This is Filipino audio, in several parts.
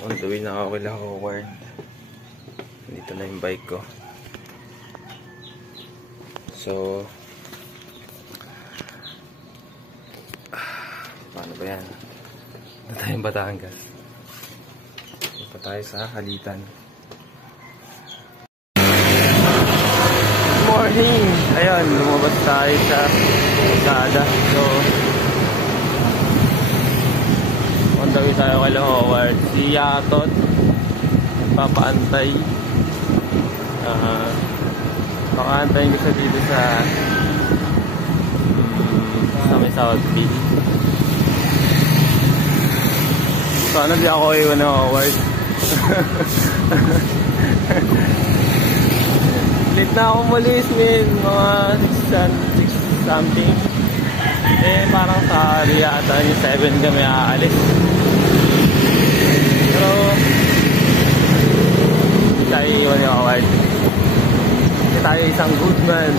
On the way na ako kila Howard. Dito na yung bike ko. So, paano ba yan? Dito tayong Batangas. Dito tayo sa Halitan. Good morning! Ayun, lumabas tayo sa Sada. So, on the way tayo kay Howard. Si Yatot papaantay. Pakaantayin ko siya dito sa may South Beach. Sana di ako iwan na Howard. Late na ako malis, men. Mga 6 something. Eh, parang sa yata yung 7 kami aalis. Pero hindi tayo iwan yung Howard. Hindi tayo isang good man.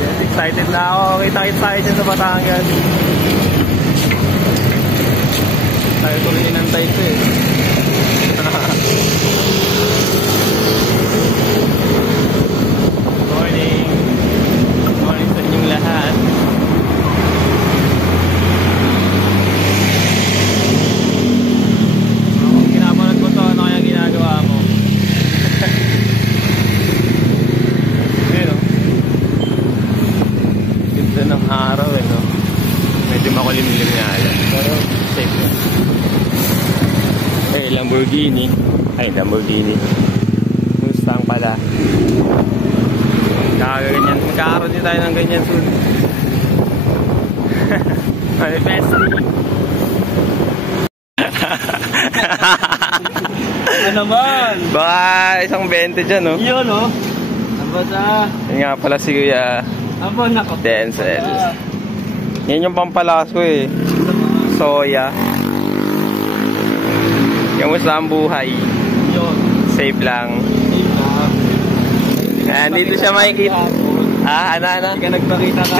Yes, excited na ako. Kita-kita tayo dyan sa Batangas. Tayo tuloy inantay ito eh. Good morning. Good morning sa inyong lahat. Kung kinapanood mo to, ano kaya ginagawa mo? Ayun o. Ganda ng araw eh, no? Medyo makulimlim nga yan. Pero safe na. Eh, Lamborghini. Ay, Lamborghini. Mustang pala. Kakaganyan. Magkakaroon din tayo ng ganyan soon. Manifestly. Ano naman? Baka isang 20 dyan, no? Yun, no? Nabasa. Yan nga pala si Kuya Aba, nako. Denzel. Yan yung pampalakas ko eh. Soya. Kamusta ang buhay? Yun. Safe lang. Safe lang. Ayan, dito siya makikita. Ah, ano? Hindi ka nagpakita ka.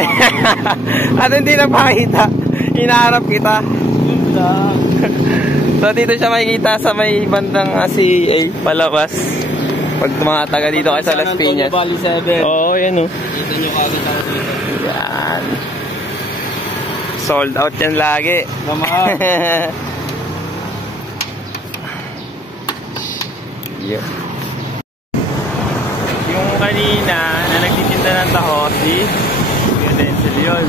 At hindi nagpakita. Hinaharap kita. Yun lang. So dito siya makikita sa may bandang CA palabas. Pag mga taga dito kayo sa Las Piñas. Bali 7. Oo, yan o. Kita nyo kagad ako dito. Yan. Sold out yan lagi. Mamahal. Yeah. Yung kanina na nagtitinda ng taho si Denzel yun.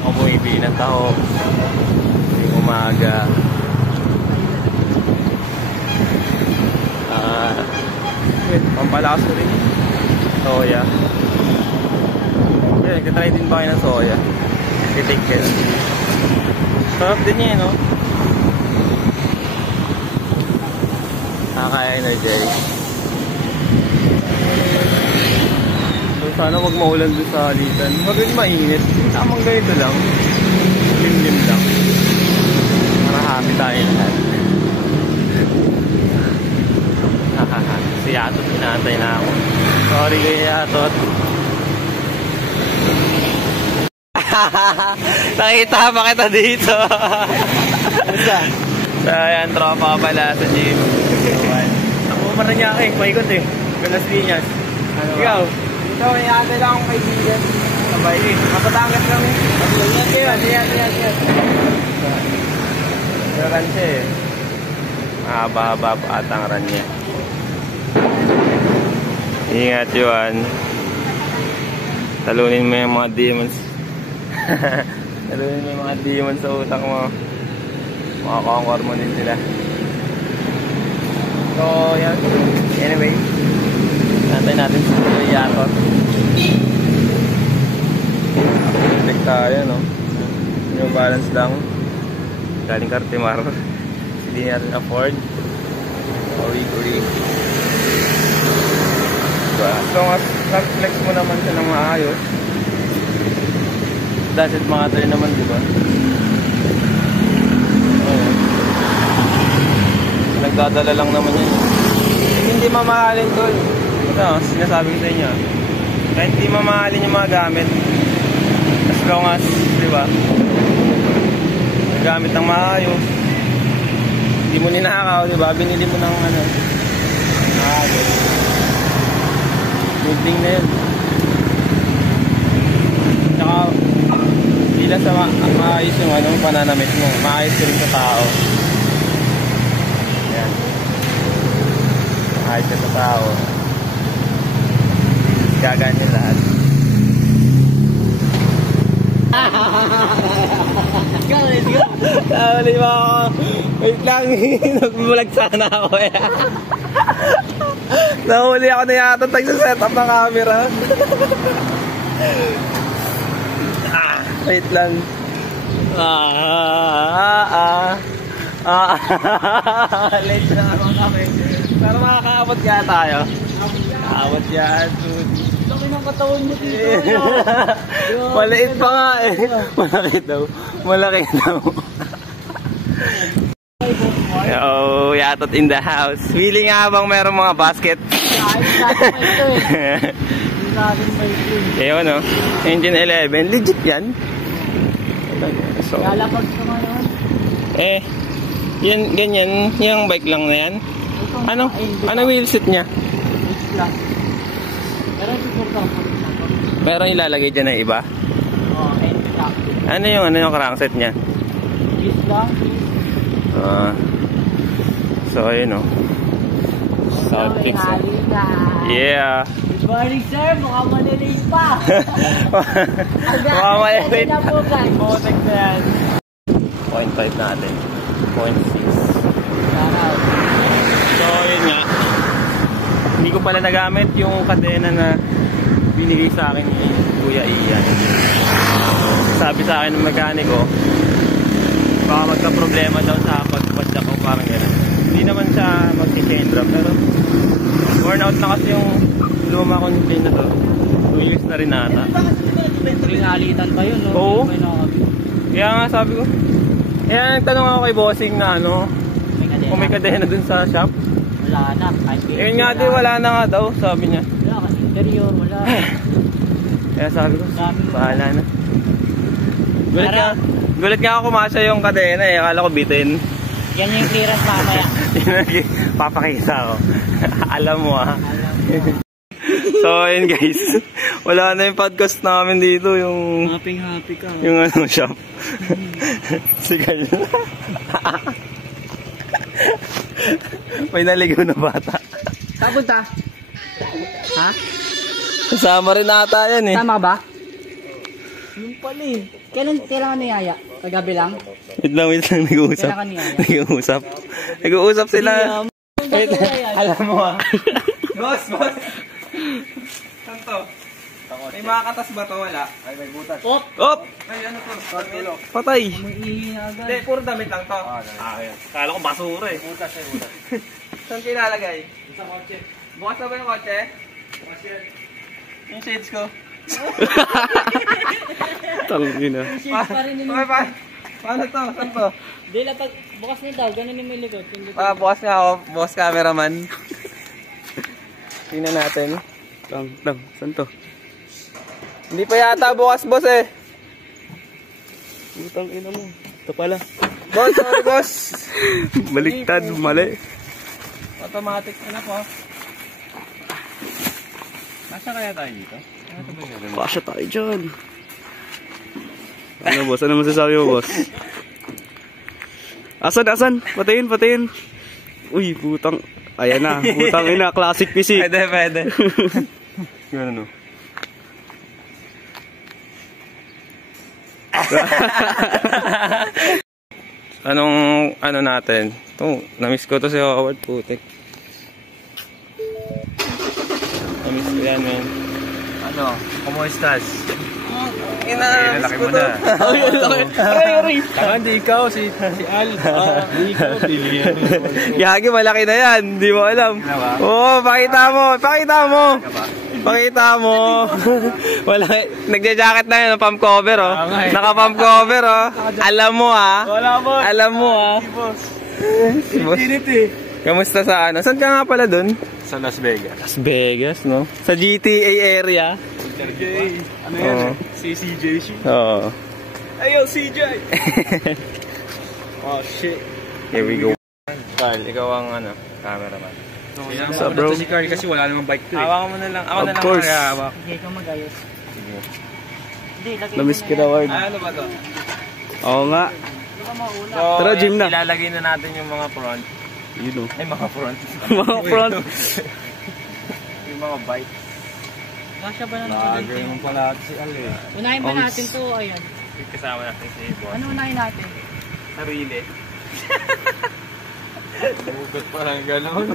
Ako bumibili ng taho yung umaga. Pampalakas ko rin soya. Yan, nagtatry din ba kayo ng soya? Titake it. Sarap din yan, no? Nakaka-energize. So sana wag maulan doon sa Halitan. Wag rin mainit. Tamang ganito lang. Lim-lim lang. Para happy tayo lahat. Si Yatot, inaantay na ako. Sorry kay Yatot. Nakita pa kita dito. Basta. So ayan, tropa ka pala sa gym. Ako Paranaque eh. Paikot eh. Las Piñas. Ano ba? Ikaw? Ikaw, may ate lang akong kaibigan. Sabay eh. Mapatangas lang eh. Yan. Meron siya eh. Mahaba-haba pa atang ran niya. Ingat yun. Talunin mo yung mga demons. Talunin mo yung mga demons sa utak mo. Makakonkor mo din sila. So, yan. Anyway. Nantay natin sa Yatot. Check tayo, no? New Balance lang. Galing Cartimar. Hindi natin afford. Uri. So, as flex mo naman siya ng maayos. Doesn't matter naman, diba? Nagdadala lang naman yan. Hindi mamahalin tol. Ito, sinasabi ko sa inyo. Kahit hindi mamahalin yung mga gamit, as long as, di ba? Gamit ng maayos. Hindi mo ninakaw, di ba? Binili mo ng ano. Maayos. Good na yun. Tsaka, hindi lang sa maayos yung ano, pananamit mo. Maayos rin sa tao. Ayan. Maayos sa tao. Gaganyan lahat. Tawali mo ako. Wait lang. Nagbulag sana ako eh. Nahuli ako na yata tag-setup ng camera. Wait lang. Late na ako kami. Pero makakaabot kaya tayo. Abot yan. Laki ng katawan mo dito. Maliit pa nga eh. Malaki daw. Malaki daw. Oh, yatot in the house. Feeling nga bang meron mga basket? Ayun no. Engine 11. Legit yan. So, lalapag ka ngayon. eh, yan, ganyan. Yung bike lang na yan. Ano wheelset niya? Meron ilalagay dyan na iba? Ano yung crankset niya? So ayun o. Sound fix. Yeah. Good morning sir, mukhang maniliis pa. Mukhang maniliis na po guys. Botek na yan. 0.5 natin. 0.6. So yun nga. Hindi ko pala nagamit yung kadena na binigay sa akin ni Kuya Ian. Sabi sa akin ng mekaniko, baka magka-problema daw sa pagpadyak ko, parang gano'n. Hindi naman siya mag-chain drop, pero worn out na kasi yung luma kong chain na to. 2 years na rin ata. Rinalitan pa yun, no? Oo. Kaya nga sabi ko. Kaya nagtanong ako kay Bossing na ano, kung may kadena dun sa shop. Wala na. Yun nga din, wala na nga daw, sabi niya. Wala kasi interior, wala. Kaya sabi ko, bahala na. Gulat nga ako kumasya yung kadena eh, akala ko bitin. Yan yung clearance mamaya. Papakita ko. Alam mo ah. So ayun guys, wala na yung podcast namin dito, yung Happy ka. yung ano shop. Sigal. May naligaw na bata. Saan punta? Ha? Kasama rin ata yan eh. Tama ba? Yung pala eh. Kailan niyaya? Kagabi lang? Wait lang, nag-uusap. Kailan ka niyaya? Nag-uusap sila. Wait, alam mo ah. Boss! Saan to? May makakatas ba to? Wala. Ay, may butas. Op! Ay, ano to? Patay. Hindi, puro damit lang to. Ayan. Kala ko basura eh. Butas. Saan kinalagay? Sa kotse. Bukas na ba yung kotse? Bukas yan. Yung shades ko. Tangin na. Paano to? Saan to? Hindi, lapag bukas na daw. Ganun yung may likod. Bukas nga ako. Boss cameraman. Tingnan natin. Saan to? Hindi pa yata bukas, boss eh. Utang ina mo. Ito pala. Boss, sorry boss. Baliktad, mali. Automatic na po. Nasa kaya tayo dito? Kasya tayo dyan. Ano boss? Ano masasabi mo boss? Asan? Patayin. Uy, putang. Ayan na. Putang ina. Classic PC. Pwede. Gano'n no? Ano natin? Ito, namiss ko to si Howard, putik. Namiss ko yan, man. Ano? Kumuestas? Namiss ko to. Ay, hindi ikaw, si Al. Hindi ikaw, bilihan. Yagi, malaki na yan. Hindi mo alam. Oo, pakita mo. Wala, nagja-jacket na yun, pump cover oh. Naka-pump cover oh. Alam mo ah. Si boss. Kamusta sa ano? Saan ka nga pala dun? Sa Las Vegas. Las Vegas, no? Sa GTA area. CJ. Ano yan eh? Si CJ. Oo. Ayo, CJ! Oh, shit. Here we go. Carl, ikaw ang cameraman. So, bro. Si Carl kasi wala namang bike to eh. Hawakan mo na lang. Ako Of na lang course. mag-hawak. Hindi ka mag-ayos. Sige. Hindi, lagay Namiss mo na kita, yan. Ward. Ano ba to? Oo nga. Hindi ka mauna. So, Tara, gym na. Ilalagay na natin yung mga front. You know. Ay, mga front. Mga front. Yung mga bike. Kasya ba na Lagay natin? mo pala si Al eh. Unahin ba natin to? Ayan. Kasama natin si boss. Ano unahin natin? Sarili. Umugot pa lang gano'n.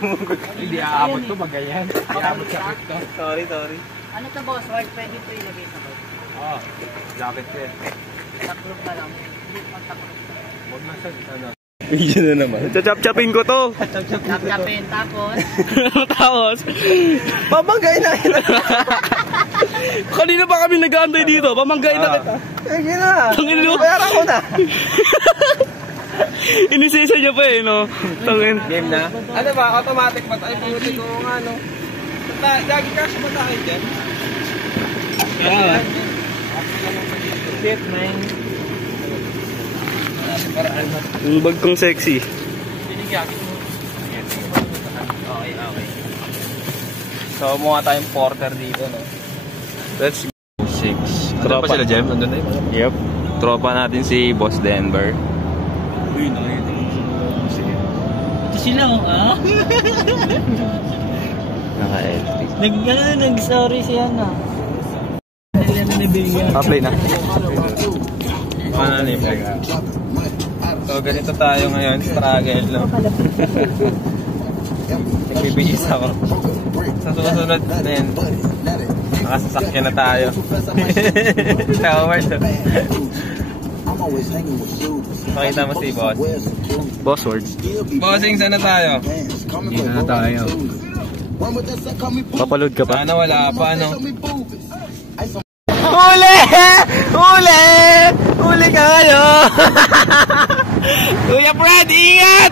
Hindi aabot to pag ganyan. Hindi aabot sa to. Sorry. Ano to boss? Word, pwede to ilagay sa board. Oo. Jacket ko eh. Taklog na lang. Hindi magtaklog. Huwag na siya. Ano? Video na naman. Chachap-chapin ko to. Tap-tapin. Tapos, Tapos, pamanggain na kita. Kanina pa kami nag-aantay dito. Pamanggain na kita. Sige na. Tangin mo. Pera ko na. Inisisa niya pa eh, no? Tangin. Game na? Ano ba? Automatic ba tayo? Puti ko nga, no? Lagi cash ba tayo dyan? Shit, man. Yung bag kong sexy. Okay. So, mukha tayong porter dito, no? Let's go. 6. Tropa sila, Jem? Andun na yun? Yep. Tropa natin si Boss Denver. Uy, nakita yung sige. ito sila oh. Naka-LT. Nag-sorry siya na. Play na. Paano na yung pag So, ganito tayo ngayon. Struggle, no? Nagbibihis ako. Sa susunod din, nakasasakyan na tayo. Tower. Pakita mo si Boss. Boss Ward. Bossing, saan na tayo? Hindi na tayo. Papaload ka pa? Sana wala pa, no? Huli! Huli! Huli kayo! Kuya Fred, ingat!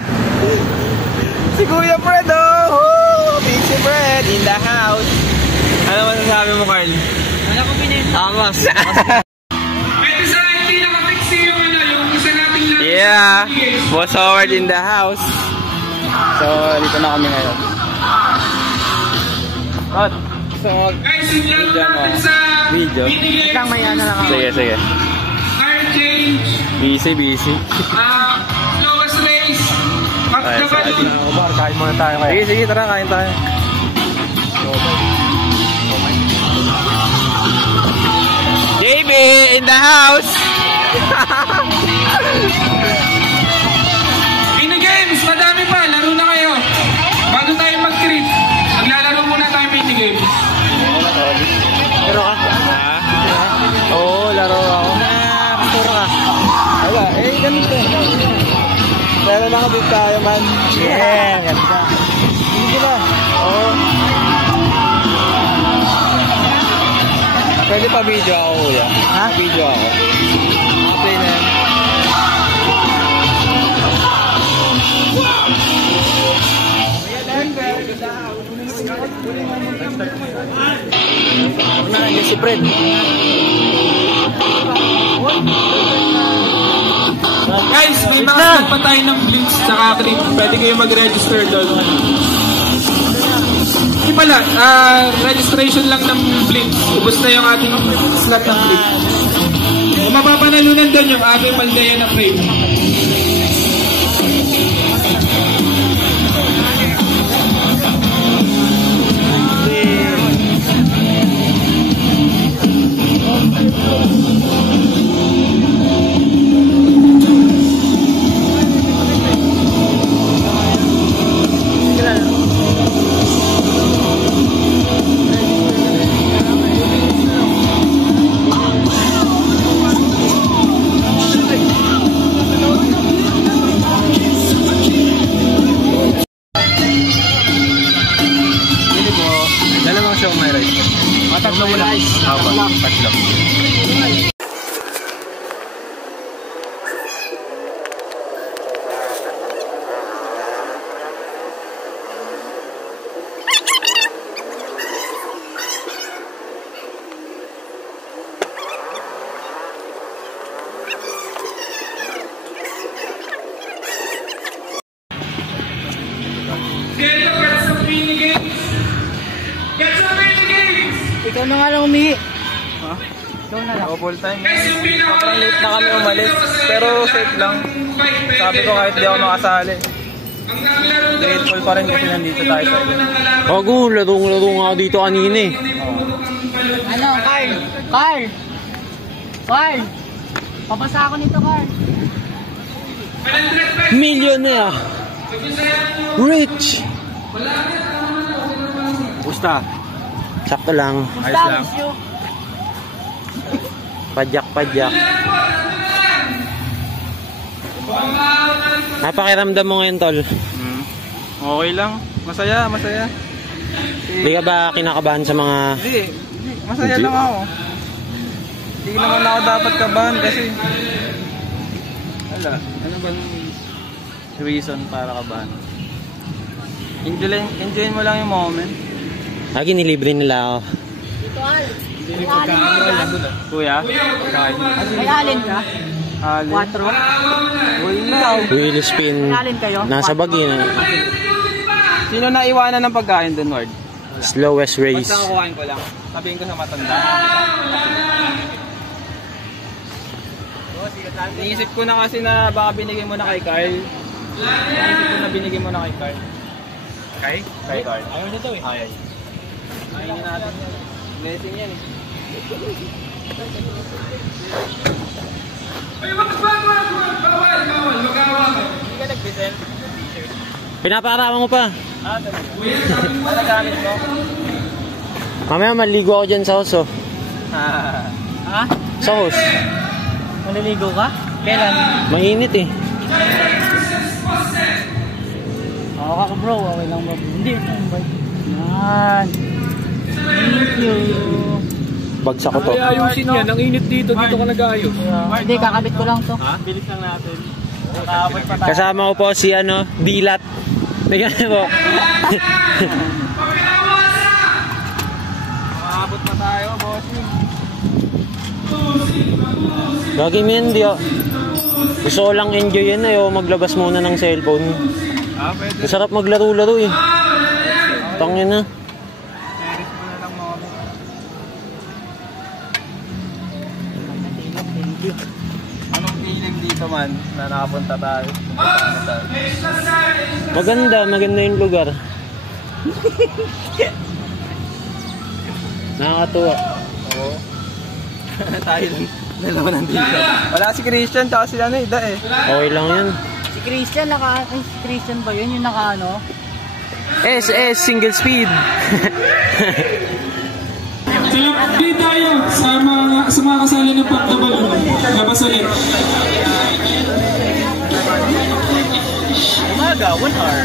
Si Kuya Fred, oh! Pixie Fred in the house. Ano masasabi mo, Carl? Wala ko pinenta. Angas. Yeah! Boss Howard in the house. So, dito na kami ngayon. Hot! So, video mo. Video? Lang maya na lang ako. Sige. Busy. Lowest race. Ay, sorry. Kain muna tayo kaya. Sige, tara, kain tayo. JB in the house! Mini games, madami pa. Laro na kayo. Bago tayo mag-trip, maglalaro muna tayo mini games. Pero ka. Oo, laro ako. Puro ka. Wala, ganito. Laro lang din tayo, man. Yeah. Ganda. Hindi ba? Oo. Pwede pa video ako, kuya. Ha? Video ako. Okay na yan. Una, yung si Fred. Guys, may mga pa tayo ng Blinks sa trip. Pwede kayo mag-register doon. Hindi pala, registration lang ng Blinks. Ubus na yung ating slot ng Blinks. Kung mapapanalunan doon yung ating Maldea na frame. Dalawang show may rice. Tatlo mo na. Tatlo. Ikaw na nga lang umihi. Ha? Ikaw na lang. Ako full time. Sobrang late na kami umalis. Pero safe lang. Sabi ko kahit di ako makasali. Grateful pa rin kasi nandito tayo sa event. Bago, laro nga ako dito kanina eh. Ano, Carl? Carl! Carl! Papasa ako nito, Carl. Millionaire! Rich! Gusta? Sakto lang. Ayos lang. Padyak. Napakiramdam mo ngayon, tol? Okay lang. Masaya. Hindi ka ba kinakabahan sa mga... Hindi. Masaya lang ako. Hindi naman ako dapat kabahan kasi... Wala. Ano ba reason para kabahan? Enjoyin mo lang yung moment. Lagi nilibre nila ako. Kuya? May alin ka? Alin? 4? Uy na. Wheel spin. Alin kayo? Nasa bag yun. Sino naiwanan ng pagkain doon, Ward? Slowest race. Basta kukuhain ko lang. Sabihin ko sa matanda. Niisip ko na kasi na baka binigay mo na kay Carl. Niisip ko na binigay mo na kay Carl. Kay Carl. Ayaw nito eh. Ayaw. Ayaw natin. Blessing yan eh. Hindi ka nag-present? Pinapaarawan ko pa. Ano gamit mo? Mamaya maligo ako dyan sa house, oh. Ha? Sa house. Maliligo ka? Kailan? Mainit eh. Oo ka bro, okay lang bro. Hindi, yan. Thank you. Bagsak ko to. Ayusin yan. Ang init dito. Dito ka nag-aayos. Hindi, kakabit ko lang to. Ha? Bilis lang natin. Nakabot pa tayo. Kasama ko po si Dilat. Tingnan po. Nakabot pa tayo, bossing. Lagi Mendy, oh. Gusto ko lang enjoyin eh, oh. Maglabas muna ng cellphone. Pwede. Masarap maglaro-laro eh. Tangin na. Merit mo na lang mga mo. Anong feeling dito man na nakapunta tayo? Maganda yung lugar. Nakakatuwa. Oo. Tayo lang. Dalawa nandito. Wala si Christian tsaka sila na Ida eh. Okay lang yan. Si Christian, si Christian ba yun? Yung naka ano? SS, single speed. Di tayo sa mga kasali ng pagtabalo. Labas ulit. Umaga, 1 hour.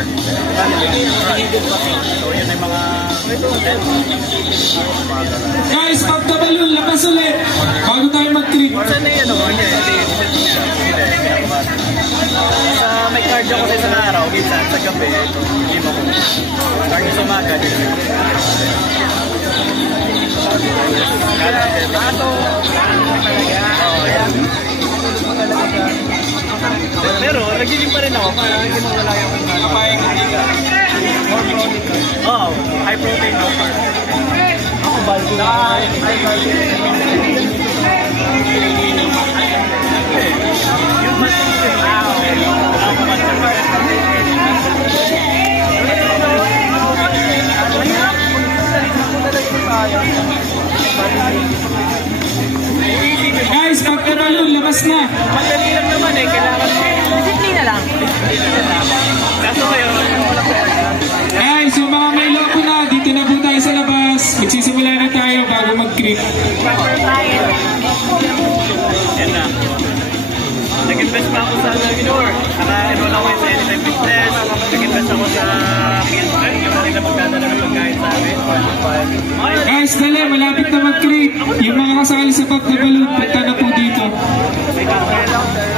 So yun ay mga... Guys, pagtabalo, labas ulit. Bago tayo mag-treat. Saan na yun o? May cardio ko sa isang araw, minsan sa gabi, gym ako. Cardio sa umaga, pero nag-gym pa rin ako para hindi mo wala yung kapayang hindi. More protein. Oo, high protein, low carb. Ako baldo na high carb. Yung matigil ako. Ako Guys, pagtabalo, labas na. madali lang naman eh, kailangan Disiplina lang. kaso ngayon, wala ko. Guys, yung mga may loko na, dito na po tayo sa labas. Magsisimula na tayo bago mag-treat. Proper diet. Yan na. Nag-invest pa ako sa Laminor. Naka-enroll ako sa Anytime Fitness. Nag-invest ako sa Meal Prep. Yung mga nagpagdadala ng pagkain sa amin. Guys, dali, malapit na mag-treat. Yung mga kasali sa pagtabalo, punta na po dito. May kakaya lang, sir.